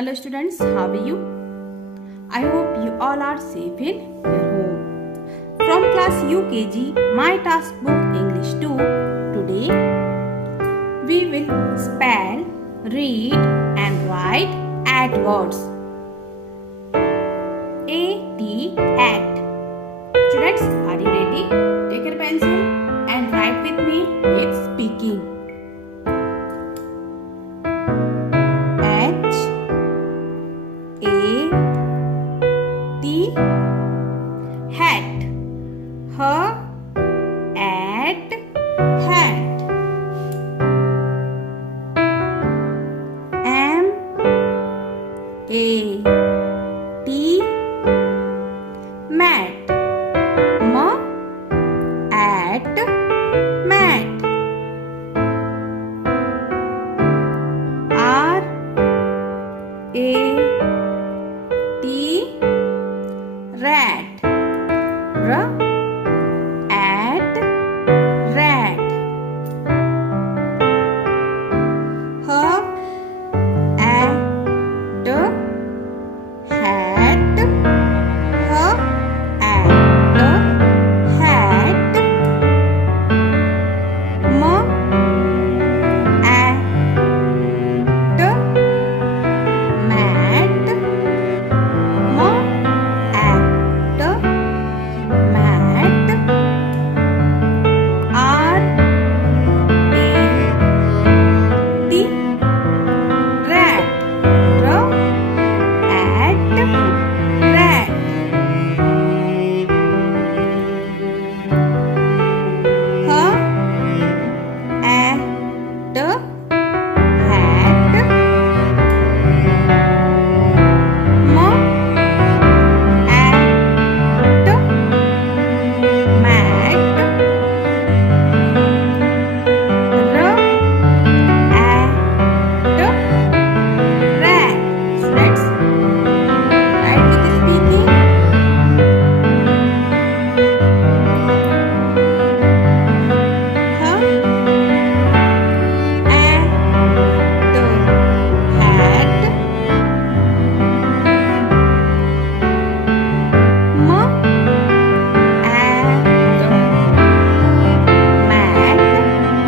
Hello students, how are you? I hope you all are safe in your home. From class UKG, my task book English 2, today we will spell, read and write AT words. A-T, at. Students, are you ready? Take your pencil and write with me with speaking. Hat. Her at hat. M A T mat. M at mat. R A T rat. R at rat. Her at hat. Her at hat. M at mat. M at mat. R A T rat. R at rat. Her at hat. M at mat. R at rat. Students, write with the speaking. Her at hat.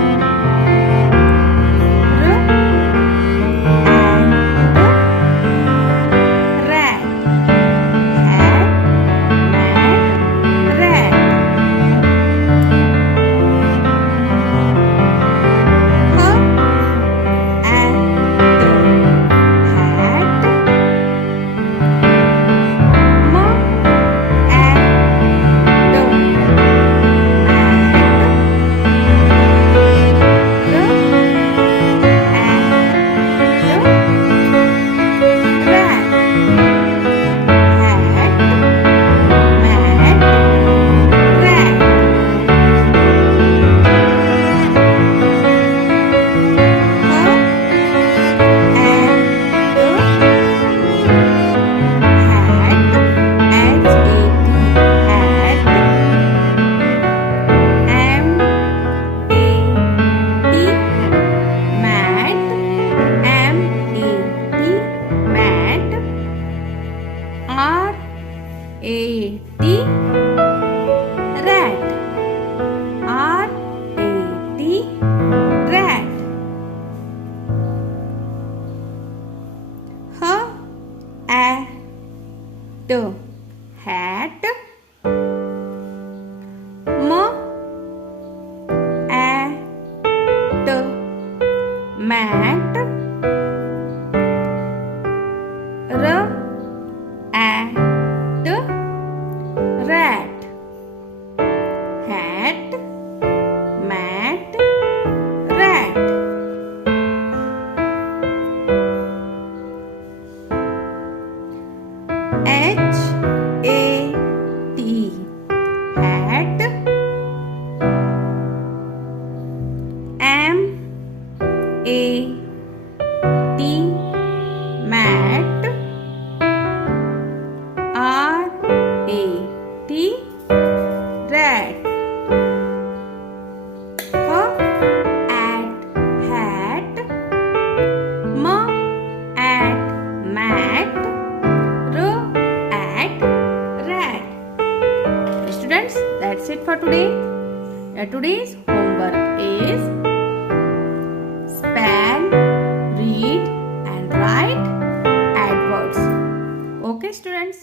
M at mat. Rat. Hat, mat, rat. Her at hat. M at R A T rat. R A T rat. Her at hat. M at mat. R at rat. Hat, mat, rat. H A T hat. M A T mat. R A T rat. Her at hat. M at mat. today? Today's homework is spell, read and write adverbs. Okay students?